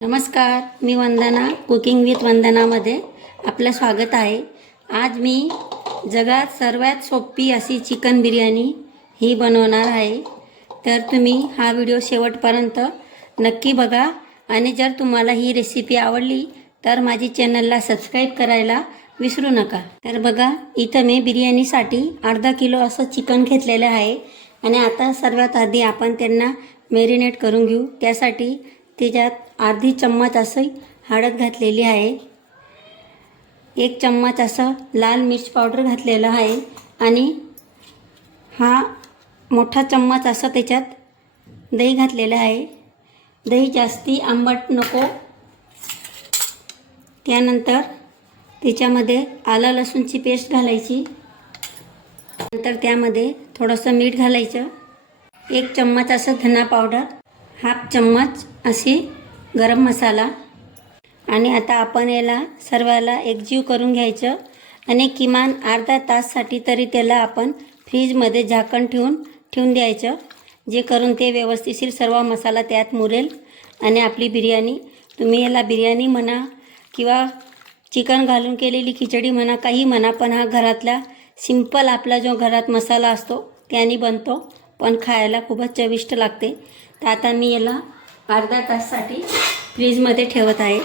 नमस्कार मी वंदना cooking with वंदनामध्ये आपलं स्वागत आहे. आज मी जगात सर्वात सोपी अशी चिकन बिर्याणी ही बनवणार आहे. तर तुम्ही हा व्हिडिओ शेवटपर्यंत नक्की बघा आणि जर तुम्हाला ही रेसिपी आवडली तर माझी चॅनलला सबस्क्राईब करायला विसरू नका. तर बघा इथं मी बिर्याणीसाठी अर्धा किलो असं चिकन घेतलेलं आहे आणि आता सर्वात आधी आपण त्यांना मॅरिनेट करून घेऊ. त्यासाठी त्याच्यात अर्धी चम्मच असं हळद घातलेली आहे. एक चम्मच असं लाल मिर्च पावडर घातलेलं आहे आणि हा मोठा चम्मच असं त्याच्यात दही घातलेलं आहे. दही जास्ती आंबट नको. त्यानंतर त्याच्यामध्ये आलं लसूणची पेस्ट घालायची. नंतर त्यामध्ये थोडंसं मीठ घालायचं. एक चम्मच असं धना पावडर हाफ चम्मच अशी गरम मसाला. आणि आता आपण याला सर्वाला एकजीव करून घ्यायचं. आणि किमान अर्धा ताससाठी तरी त्याला आपण फ्रीजमध्ये झाकण ठेवून ठेवून द्यायचं. जे करून ते व्यवस्थिशीर सर्व मसाला त्यात मुरेल. आणि आपली बिर्याणी तुम्ही याला बिर्याणी म्हणा किंवा चिकन घालून केलेली खिचडी म्हणा काही म्हणा पण हा घरातला सिंपल आपला जो घरात मसाला असतो त्याने बनतो. पण खायला खूपच चविष्ट लागते. तर आता मी याला अर्धा ताससाठी फ्रीजमध्ये ठेवत आहे.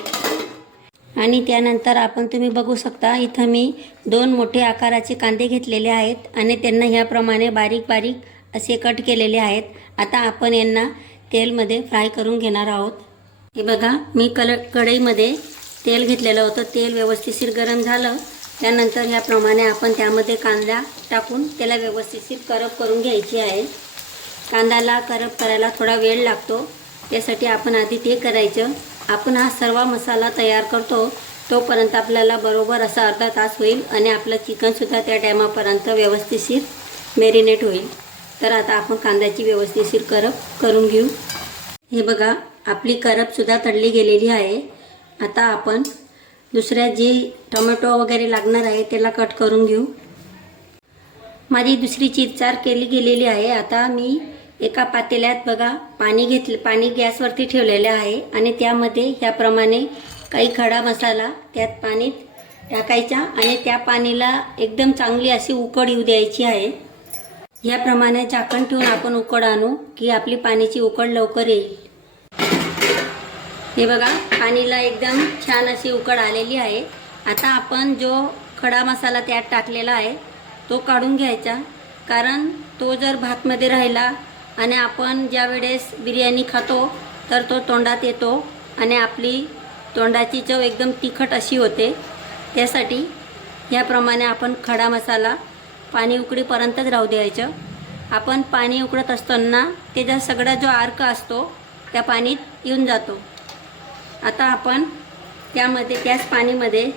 आणि त्यानंतर आपण तुम्ही बघू शकता इथं मी दोन मोठे आकाराचे कांदे घेतलेले आहेत आणि त्यांना ह्याप्रमाणे बारीक बारीक असे कट केलेले आहेत. आता आपण यांना तेलमध्ये फ्राय करून घेणार आहोत. हे बघा मी कल कढईमध्ये तेल घेतलेलं होतं. तेल व्यवस्थितशीर गरम झालं. त्यानंतर ह्याप्रमाणे आपण त्यामध्ये कांदा टाकून त्याला व्यवस्थितशीर करप करून घ्यायची आहे. कांद्याला करप करायला थोडा वेळ लागतो. त्यासाठी आपण आधी ते करायचं. आपण हा सर्व मसाला तयार करतो. तोपर्यंत आपल्याला बरोबर असा अर्धा तास होईल आणि आपलं चिकनसुद्धा त्या टायमापर्यंत व्यवस्थिशीर मॅरिनेट होईल. तर आता आपण कांद्याची व्यवस्थिशीर करप करून घेऊ. हे बघा आपली करपसुद्धा तळली गेलेली आहे. आता आपण दुसऱ्या जी टोमॅटो वगैरे लागणार आहे त्याला कट करून घेऊ. माझी दुसरी चिरचार केली गेलेली आहे. आता मी एका पातेल्यात बघा पाणी घेतले पाणी गॅसवरती ठेवलेले आहे आणि त्यामध्ये ह्याप्रमाणे काही खडा मसाला त्यात पाणीत टाकायचा आणि त्या पाणीला एकदम चांगली अशी उकड येऊ द्यायची आहे. ह्याप्रमाणे झाकण ठेवून आपण उकड आणू की आपली पाण्याची उकड लवकर येईल. हे बघा पाणीला एकदम छान अशी उकड आलेली आहे. आता आपण जो खडा मसाला त्यात टाकलेला आहे तो काढून घ्यायचा. कारण तो जर भातमध्ये राहिला आणि आपण ज्या वेळेस बिर्याणी खातो तर तो तोंडात येतो आणि आपली तोंडाची चव एकदम तिखट अशी होते. त्यासाठी ह्याप्रमाणे आपण खडा मसाला पाणी उकडीपर्यंतच राहू द्यायचं. आपण पाणी उकडत असताना त्याचा सगळा जो आर्क असतो त्या पाणीत येऊन जातो. आता आपण त्यामध्ये त्याच पाणीमध्ये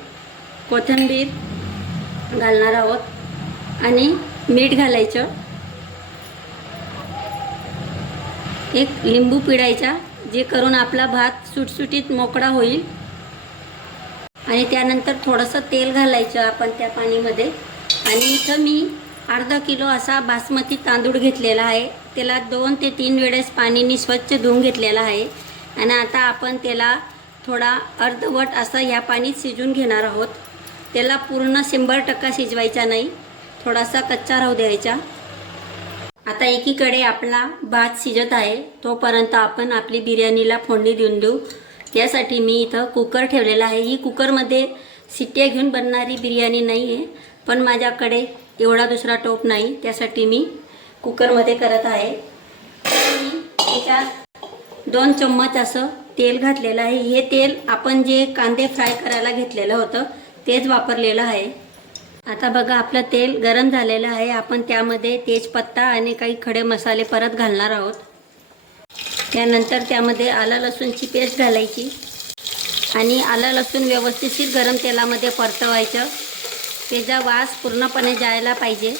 कोथिंबीर घालणार आहोत आणि मीठ घालायचं. एक लिंबू पिळायचा जे करून आपला भात सुटसुटीत मोकळा होईल. आणि त्यानंतर थोडंसं तेल घालायचं आपण त्या पाणीमध्ये. आणि इथं मी अर्धा किलो असा बासमती तांदूळ घेतलेला आहे. त्याला दोन ते तीन वेळेस पाणीने स्वच्छ धुवून घेतलेला आहे. आणि आता आपण त्याला थोडा अर्धवट असा ह्या पाणीत शिजून घेणार आहोत. त्याला पूर्ण शंभर टक्का शिजवायचा नाही. थोडासा कच्चा राहू द्यायचा. आता एकीकडे आपला भात शिजत आहे तोपर्यंत आपण आपली बिर्याणीला फोडणी देऊन देऊ. त्यासाठी मी इथं कुकर ठेवलेला आहे. ही कुकरमध्ये सिट्ट्या घेऊन बनणारी बिर्याणी नाही आहे पण माझ्याकडे एवढा दुसरा टोप नाही त्यासाठी मी कुकरमध्ये करत आहे. मी त्याच्यात दोन चम्मच असं तेल घातलेलं आहे. हे तेल आपण जे कांदे फ्राय करायला घेतलेलं होतं तेच वापरलेलं आहे. आता बघा आपलं तेल गरम झालेलं आहे. आपण त्यामध्ये तेजपत्ता आणि काही खडे मसाले परत घालणार आहोत. त्यानंतर त्यामध्ये आलं लसूणची पेस्ट घालायची. आणि आलं लसूण व्यवस्थित गरम तेलामध्ये परतवायचं. त्याचा वास पूर्णपणे जायला पाहिजे.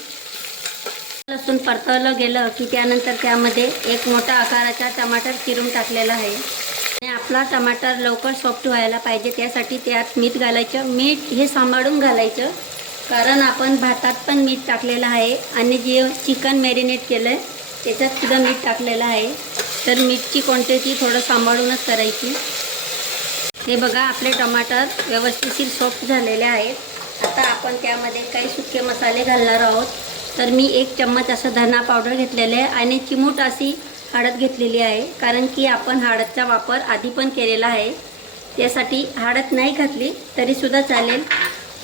लसूण परतवलं गेलं की त्यानंतर त्यामध्ये एक मोठा आकाराचा टमाटर चिरून टाकलेला आहे. आणि आपला टमाटर लवकर सॉफ्ट व्हायला पाहिजे. त्यासाठी त्यात मीठ घालायचं. मीठ हे सांभाळून घालायचं. कारण आपण भातात पण मीठ टाकलेलं आहे आणि जे चिकन मॅरिनेट केलं आहे त्याच्यात सुद्धा मीठ टाकलेलं आहे. तर मीठची क्वांटिटी थोडं सांभाळूनच करायची. हे बघा आपले टमाटर व्यवस्थितशीर सॉफ्ट झालेले आहेत. आता आपण त्यामध्ये काही सुके मसाले घालणार आहोत. तर मी एक चम्मच असं धना पावडर घेतलेलं आहे आणि चिमूट अशी हळद घेतलेली आहे. कारण की आपण हळदचा वापर आधी पण केलेला आहे. त्यासाठी हळद नाही घातली तरीसुद्धा चालेल.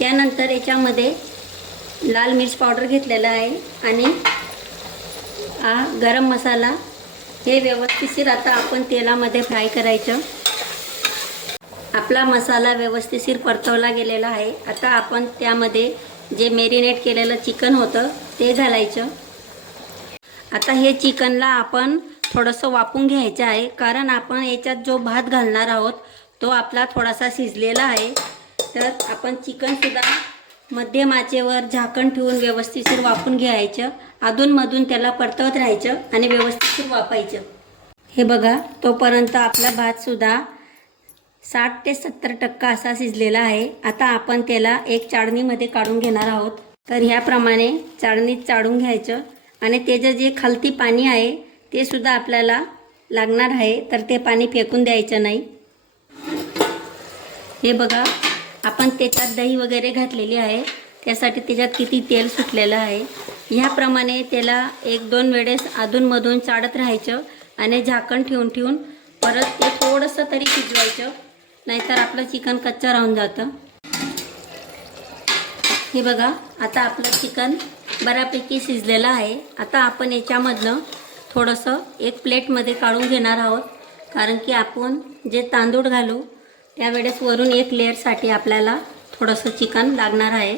त्यानंतर याच्यामध्ये लाल मिर्च पावडर घेतलेला आहे आणि हा गरम मसाला हे व्यवस्थितशीर आता आपण तेलामध्ये फ्राय करायचं. आपला मसाला व्यवस्थितशीर परतवला गेलेला आहे. आता आपण त्यामध्ये जे मेरिनेट केलेलं चिकन होतं ते घालायचं. आता हे चिकनला आपण थोडंसं वापून घ्यायचं आहे. कारण आपण याच्यात जो भात घालणार आहोत तो आपला थोडासा शिजलेला आहे. तर आपण चिकनसुद्धा मध्यम आचेवर झाकण ठेवून व्यवस्थितशीर वापून घ्यायचं. अधूनमधून त्याला परतवत राहायचं आणि व्यवस्थितशीर वापायचं हे बघा तोपर्यंत आपला भातसुद्धा साठ ते सत्तर टक्का असा शिजलेला आहे. आता आपण त्याला एक चाळणीमध्ये काढून घेणार आहोत. तर ह्याप्रमाणे चाळणीत चाळून घ्यायचं आणि त्याचं जे खालती पाणी आहे ते सुद्धा आपल्याला लागणार आहे. तर ते पाणी फेकून द्यायचं नाही. हे बघा आपण त्याच्यात दही वगैरे घातलेली आहे. त्यासाठी त्याच्यात किती तेल सुटलेलं आहे. ह्याप्रमाणे त्याला एक दोन वेळेस अधूनमधून चाडत राहायचं आणि झाकण ठेवून ठेवून परत ते थोडंसं तरी शिजवायचं. नाहीतर आपलं चिकन कच्चं राहून जातं. हे बघा आता आपलं चिकन बऱ्यापैकी शिजलेलं आहे. आता आपण याच्यामधनं थोडंसं एक प्लेटमध्ये काढून घेणार आहोत. कारण की आपण जे तांदूळ घालू त्यावेळेस वरून एक लेअरसाठी आपल्याला थोडंसं चिकन लागणार आहे.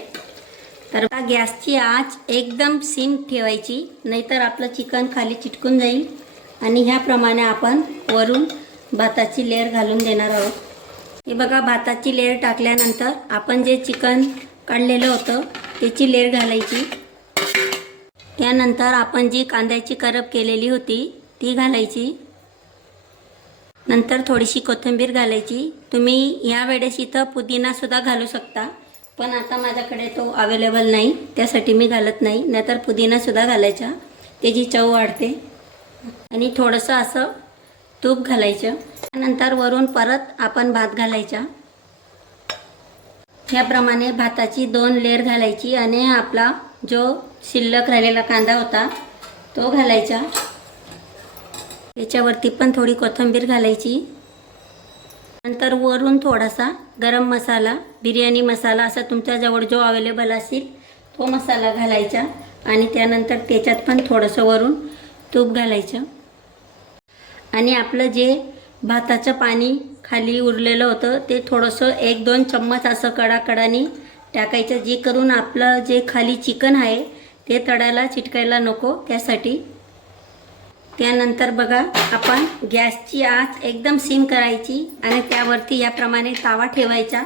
तर गॅसची आच एकदम सिम ठेवायची नाहीतर आपलं चिकन खाली चिटकून जाईल. आणि ह्याप्रमाणे आपण वरून भाताची लेअर घालून देणार आहोत. हे बघा भाताची लेअर टाकल्यानंतर आपण जे चिकन काढलेलं होतं त्याची लेअर घालायची. त्यानंतर आपण जी कांद्याची करप केलेली होती ती घालायची. नंतर थोडीशी कोथिंबीर घालायची. तुम्ही या वेळेस इथं पुदिनासुद्धा घालू शकता. पण आता माझ्याकडे तो अवेलेबल नाही. त्यासाठी मी घालत नाही. नाहीतर पुदिनासुद्धा घालायचा त्याची चव वाढते. आणि थोडंसं असं तूप घालायचं. त्यानंतर वरून परत आपण भात घालायचा. ह्याप्रमाणे भाताची दोन लेअर घालायची. आणि आपला जो शिल्लक राहिलेला कांदा होता तो घालायचा. याच्यावरती पण थोडी कोथिंबीर घालायची. नंतर वरून थोडासा गरम मसाला बिर्याणी मसाला असा तुमच्याजवळ जो अवेलेबल असेल तो मसाला घालायचा. आणि त्यानंतर त्याच्यात पण थोडंसं वरून तूप घालायचं. आणि आपलं जे भाताचं पाणी खाली उरलेलं होतं ते थोडंसं एक दोन चम्मच असं कडाकडाने टाकायचं. जे करून आपलं जे खाली चिकन आहे ते तळायला चिटकायला नको. त्यासाठी त्यानंतर बघा आपण गॅसची आच एकदम सिम करायची आणि त्यावरती याप्रमाणे तावा ठेवायचा.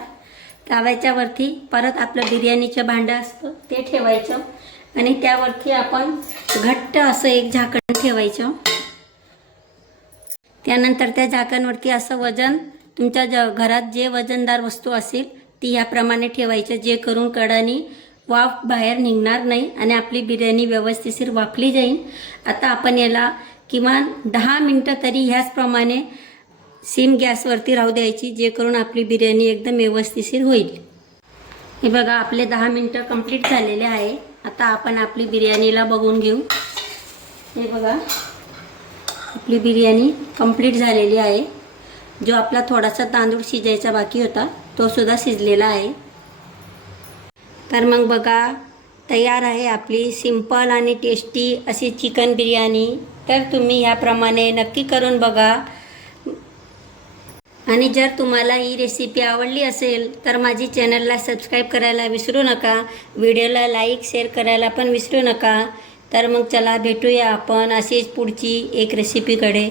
ताव्याच्या वरती परत आपलं बिर्याणीचं भांडं असतं ते ठेवायचं. आणि त्यावरती आपण घट्ट असं एक झाकण ठेवायचं. त्यानंतर त्या झाकणवरती असं वजन तुमच्या ज घरात जे वजनदार वस्तू असेल ती याप्रमाणे ठेवायचं जे करून कडानी वाफ बाहेर निघणार नाही आणि आपली बिर्याणी व्यवस्थिशीर वाफली जाईल. आता आपण याला किमान दहा मिनटं तरी ह्याचप्रमाणे सिम गॅसवरती राहू द्यायची जे करून आपली बिर्याणी एकदम व्यवस्थिशीर होईल. हे बघा आपले दहा मिनटं कंप्लीट झालेले आहे. आता आपण आपली बिर्याणीला बघून घेऊ. हे बघा आपली बिर्याणी कंप्लीट झालेली आहे. जो आपला थोडासा तांदूळ शिजायचा बाकी होता तो सुद्धा शिजलेला आहे. तर मग बघा तयार आहे आपली सिंपल आणि टेस्टी अशी चिकन बिर्याणी. तर तुम्ही ह्याप्रमाणे नक्की करून बघा. आणि जर तुम्हाला ही रेसिपी आवडली असेल तर माझी चॅनलला सबस्क्राईब करायला विसरू नका. व्हिडिओला लाईक शेअर करायला पण विसरू नका. तर मग चला भेटूया आपण अशीच पुढची एक रेसिपीकडे